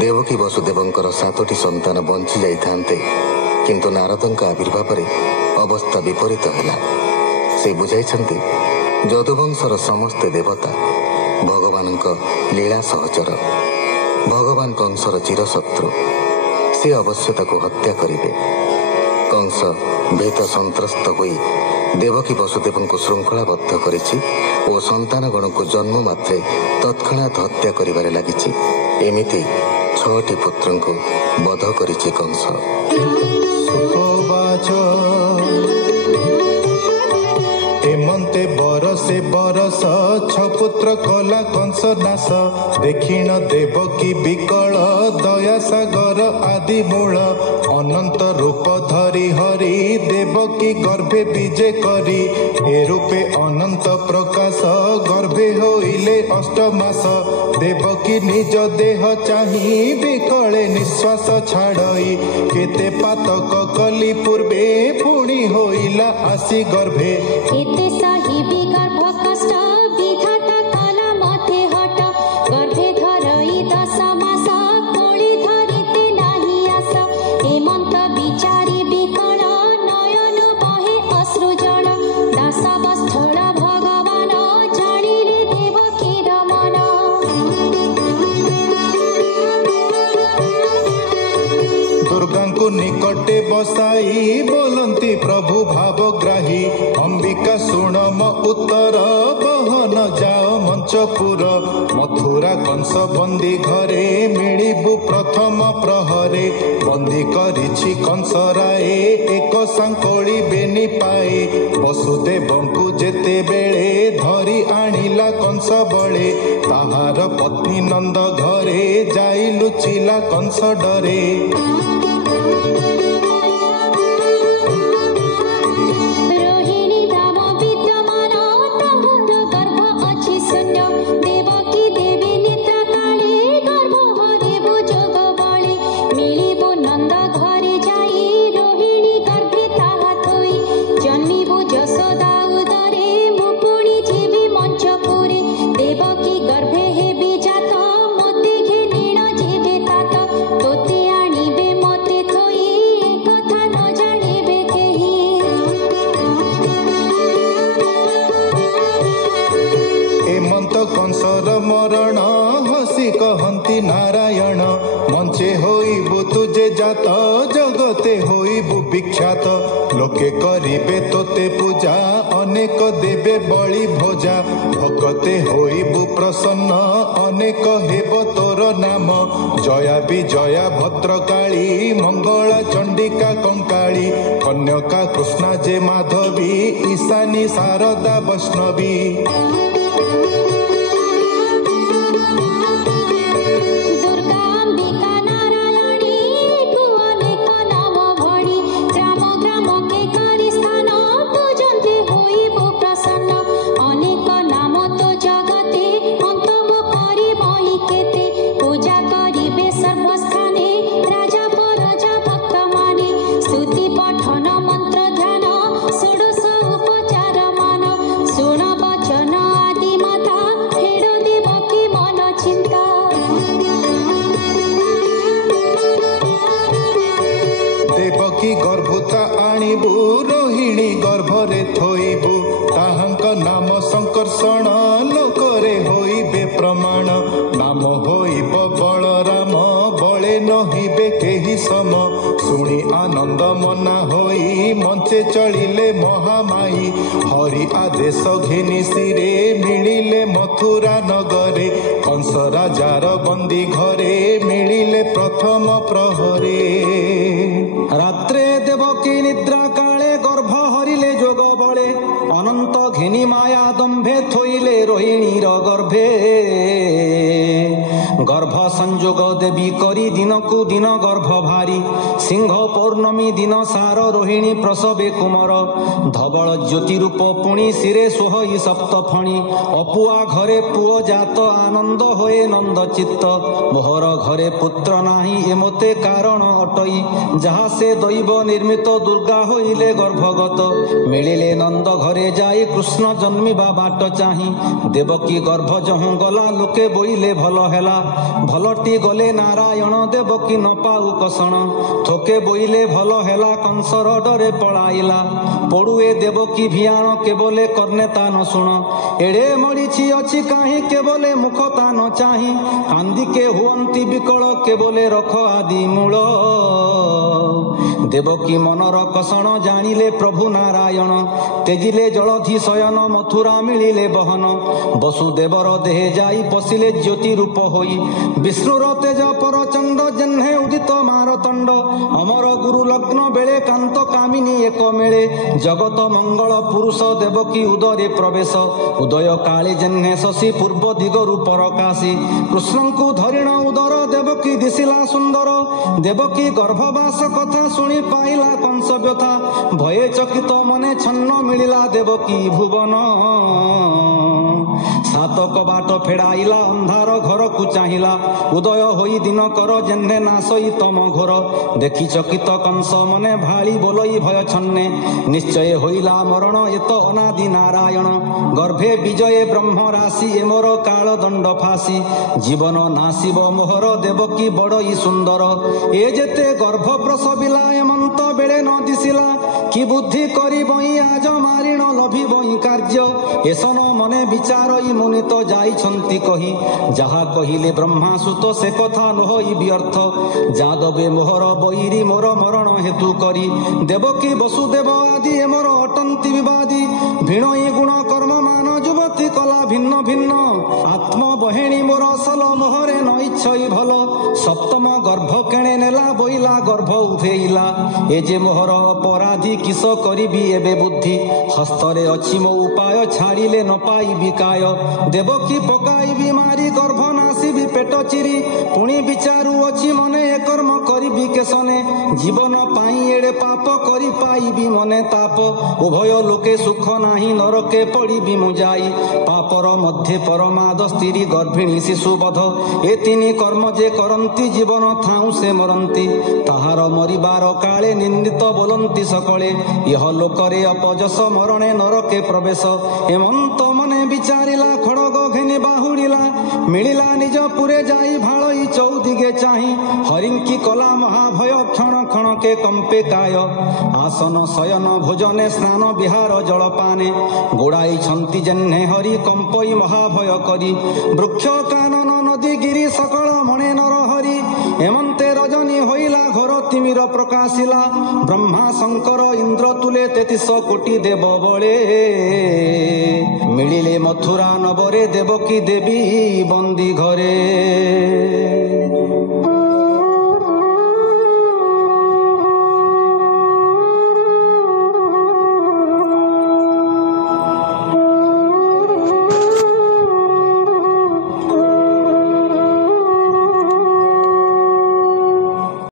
देवकी वसुदेवंकर 7टी संतान बंची जाइथान्ते, किंतु नारदंक आविर्भाव अवस्था विपरीत है। से बुझाइछन्ति यदुवंशर समस्ते देवता भगवान लीला सहचर, भगवान कंसर चिरशत्रु, से अवश्य ताको हत्या करिवे। कंस भीत संत्रस्त होई देवकी वसुदेव को श्रृंखलाबद्ध करिछि और संतान गण को जन्म मात्रे तत्क्षणात हत्या करिबारे लागिछि। एमिति 6टी पुत्रन को वध करिछि कंस। एमंते बरसे बरस 6 पुत्र कला कंस नाश, देखिण देवकी विकल दया सागर आदि मूल, अनंत रूप धरी हरि देवकी गर्भे विजे करी, ए रूपे अनंत प्रकाश गर्भे होइले 8 मास, देवकी निज देह चाही विकले निश्वास छाड़ई, केते पातक कली पूर्वे पुणी होइला आसी गर्भे, एते साहिबी गर्भ कष्ट विधाता कला मते हट, गर्भे धरई 10 मास कोली धरिते नाही आस, हेमंत विचारी विकल नयन बहे अश्रु जल, दासावस्थल भगवान जानिले देवकीर मन, दुर्गा को निकटे बसाई बोलंती प्रभु भावग्राही, अंबिका शुण म उत्तर बहन जाओ मंचपुर, मथुरा कंस बंदी घरे मिलिबु प्रथम प्रहरे, बंदी करिछि कंस राय एक सांकोली बेनी पाए, वसुदेवंकु जेते बेले धरी आनिला कंस बळे, ताहार पत्नी नंद घरे जाई लुचिला कंस डरे, कंसर मरण हसी कहंती नारायण, मंचे होइबु तुझे जात जगते होइबु विख्यात, लोके करिबे तोते पूजा अनेक देवे बलि भोजा, भगते होइबु प्रसन्न अनेक हेब तोर नाम, जया विजया भद्रकाली मंगला चंडिका कंकाली, कन्यका कृष्णा जे माधवी ईशानी शारदा वैष्णवी, गर्भुता आणिबु रोहिणी गर्भरे थोइबु, ताहांक नाम संकर्षण लोकरे होइबे प्रमाण, नाम होइब बलराम बळे नहिबे केहि सम, शुणी आनंद मना होई मंचे चलिले महामाई, हरि आदेश घेनी सिरे मिलिले मथुरा नगरे, कंस राजार बंदी घरे मिलिले प्रथम प्रहरे, रात्रे देवकी निद्रा काले गर्भ हरिले जोग बळे, अनंत घेनी माया दंभे थोइले रोहिणीर गर्भे, गर्भ संजोग देवी करी दिन को दिन गर्भ भारी, सिंह पौर्णमी दिन सार रोहिणी प्रसवे कुमार, धवल ज्योति रूप पुणी सिरे सोहई सप्त फणी, अपुआ घरे पुओ जात आनंद होए नंद चित्त, मोहर घरे पुत्र नाही एमते कारण अटई, जहा से दैव निर्मित दुर्गा होइले गर्भगत, मिलिले नंद घरे जाई कृष्ण କୃଷ୍ଣ ଜନ୍ମିବା ବାଟ ଚାହିଁ ଦେବକୀ ଗର୍ଭ ଯହୁଁ ଗଲା ଲୋକେ ବୋଇଲେ ଭଲ ହେଲା ଭଲଟି ଗଲେ ନାରାୟଣ ଦେବକୀ ନ ପାଉ କଷଣ ଥୋକେ ବୋଇଲେ ଭଲ ହେଲା କଂସର ଡରେ ପଳାଇଲା ପଡୁଏ ଦେବକୀ ଭିଆଣ କେବଲେ କର୍ଣ୍ଣେ ତା ନ ଶୁଣ ଏଡେ ମରିଛି ଅଛି କାହିଁ କେବଲେ ମୁଖ ତା ନ ଚାହିଁ କାନ୍ଦିକେ ହୁଅନ୍ତି ବିକଳ କେବଲେ ରଖ ଆଦି ମୂଳ ଦେବକୀ ମନର କଷଣ ଜାଣିଲେ ପ୍ରଭୁ ନାରାୟଣ ତେଜିଲେ ଜଳଧି ଶୟନ ମଥୁରା ମିଳିଲେ ବହନ ବସୁଦେବର ଦେହେ ଯାଇ ପଶିଲେ ଜ୍ୟୋତି ରୂପ ହୋଇ ବିଷ୍ଣୁର ତେଜ ପରଚଣ୍ଡ ଜହ୍ନେ ଉଦିତ ମାରତଣ୍ଡ ଅମର ଗୁରୁ ଲଗ୍ନ ବେଳେ କାନ୍ତ କାମିନୀ ଏକ ମେଳେ ଜଗତ ମଙ୍ଗଳ ପୁରୁଷ ଦେବକୀ ଉଦରେ ପ୍ରବେଶ ଉଦୟ କାଳେ ଜହ୍ନେ ଶଶୀ ପୂର୍ବ ଦିଗରୁ ପରକାଶୀ କୃଷ୍ଣଙ୍କୁ ଧରିଣ ଉଦର ଦେବକୀ ଦିଶିଲା ସୁନ୍ଦର ଦେବକୀ ଗର୍ଭବାସ କଥା ଶୁଣି ପାଇଲା କଂସ ବ୍ୟଥା ଭୟେ ଚକିତ ମନେ ଛନ୍ନ ମିଳିଲା ଦେବକୀ ଭୁବନ ସାତ କବାଟ ଫେରାଇଲା ଅନ୍ଧାର ଘରକୁ ଚାହିଁଲା ଉଦୟ ହୋଇ ଦିନ କର ଜେହ୍ନେ ନାଶଇ ତମ ଘୋର ଦେଖି ଚକିତ କଂସ ମନେ ଭାଳି ବୋଲଇ ଭୟ ଛନ୍ନେ ନିଶ୍ଚୟ ହୋଇଲା ମରଣ ଏତ ଅନାଦି ନାରାୟଣ ଗର୍ଭେ ବିଜୟେ ବ୍ରହ୍ମ ରାଶି ଏ ମୋର କାଳ ଦଣ୍ଡ ଫାସି ଜୀବନ ନାସିବ ମୋହର ଦେବକୀ ବଡ଼ଇ ସୁନ୍ଦର ଏ ଯେତେ ଗର୍ଭ ପ୍ରସବିଲା ଏମନ୍ତ ବେଳେ ନ ଦିଶିଲା କି ବୁଦ୍ଧି କରିବଇ ଆଜ ମାରିଣ ଲଭିବଇ କାର୍ଯ୍ୟ ଏସନ ମନେ ବିଚାରଇ ମୁନିତ ଯାଇଛନ୍ତି କହି ଯାହା କହିଲେ ବ୍ରହ୍ମାସୁତ ସେ କଥା ନହଇ ବ୍ୟର୍ଥ ଯାଦବେ ମୋହର ବୈରୀ ମୋର ମରଣ ହେତୁ କରି ଦେବକୀ ବସୁଦେବ ଆଦି ଏ ମୋର ଅଟନ୍ତି ବିବାଦୀ ଭିଣଇ ଗୁଣ କର୍ମ ମାନ ଯୁବତୀ କଲା ଭିନ୍ନ ଭିନ୍ନ ଆତ୍ମ ବହେଣୀ ମୋର ଅସଲ ମୋହରେ ନଇଛଇ ଭଲ ସପ୍ତମ ଗର୍ଭ କେଣେ ନେଲା ବୋଇଲା ଗର୍ଭ ଉଠେଇଲା ଏ ଯେ ମୋହର ଅପରାଧୀ କିସ କରିବି ଏବେ ବୁଦ୍ଧି ହସ୍ତରେ ଅଛି ମୋ ଉପାୟ ଛାଡ଼ିଲେ ନ ପାଇବି କାୟ ଦେବକୀ ପକାଇବି ମାରି ଗର୍ଭ ନାସିବି ପେଟ ଚିରି ପୁଣି ବିଚାରୁ ଅଛି ମନେ ଏ କର୍ମ କରିବି କେଶନେ ଜୀବନ ପାଇଁ ଏଡ଼େ ପାପ କରି ପାଇବି ମନେ ତାପ ଉଭୟ ଲୋକେ ସୁଖ ନାହିଁ ନରକେ ପଡ଼ିବି ମୁଁ ଯାଇ ପାପର ମଧ୍ୟରେ ପରମାଦ ସ୍ତ୍ରୀ ଗର୍ଭିଣୀ ଶିଶୁ ବଧ ଏ ତିନି କର୍ମ ଯେ କରନ୍ତି ଜୀବନ ଥାଉ ସେ ମରନ୍ତି ତାହାର ମରିବାର କାଳେ ନିନ୍ଦିତ ବୋଲନ୍ତି ସକଳେ ଇହ ଲୋକରେ ଅପଯଶ ମରଣେ ନରକେ ପ୍ରବେଶ ଏମନ୍ତ ମନେ ବିଚାରିଲା ଖଡ଼ଗ ଘେନି ବାହୁଡ଼ିଲା ମିଳିଲା ନିଜ ପୁରେ ଯାଇ ଭାଳଇ ଚୌଦିଗେ ଚାହିଁ ହରିଙ୍କି କଲା ମହାଭୟ କ୍ଷଣ କ୍ଷଣକେ କମ୍ପେ କାୟ ଆସନ ଶୟନ ଭୋଜନେ ସ୍ନାନ ବିହାର ଜଳପାନେ ଗୋଡ଼ାଇଛନ୍ତି ଜହ୍ନେ ହରି କମ୍ପଇ ମହାଭୟ କରି ବୃକ୍ଷ କାନନ ନଦୀ ଗିରି ସକଳ ମଣେ ନର ହରି ଏମନ୍ତେ ରଜନୀ ହୋଇଲା ଘର ତିମିର ପ୍ରକାଶିଲା ବ୍ରହ୍ମା ଶଙ୍କର ଇନ୍ଦ୍ର ତୁଲେ 33 କୋଟି ଦେବ ବଳେ ମିଳିଲେ ମଥୁରା ନବରେ ଦେବକୀ ଦେବୀ ବନ୍ଦୀ ଘରେ।